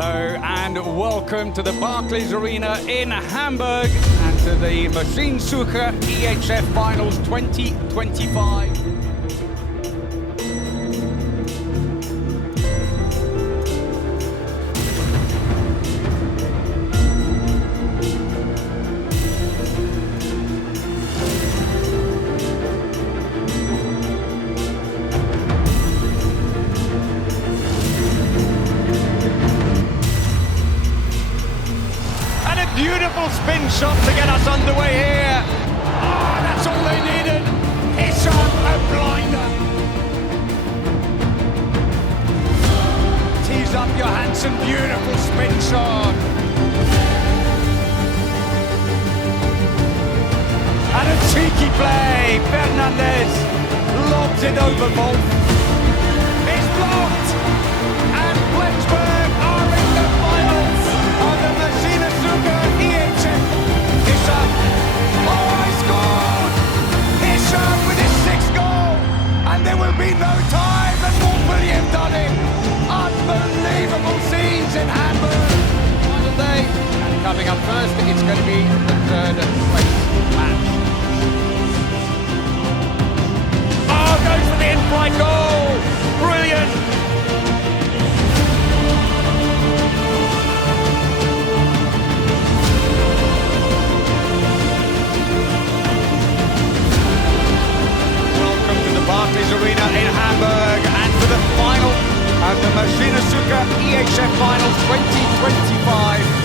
Hello and welcome to the Barclays Arena in Hamburg and to the Maschinensucher EHF Finals 2025. Beautiful spin shot to get us underway here. Oh, that's all they needed. EHF, a blinder. Tees up Johansson, beautiful spin shot. And a cheeky play. Fernandez lobs it over Wolf. It's blocked. And Flensburg are in the finals of the Maschinensucher EHF. EHF. Oh, he scored! EHF with his sixth goal. And there will be no time. And Montpellier have done it. Unbelievable scenes in Hamburg. Final day, and coming up first, it's going to be the third place match. Oh, goes for the in-flight goal. Brilliant. Welcome to the Barclays Arena in Hamburg and to the final of the Maschinensucher EHF Finals 2025.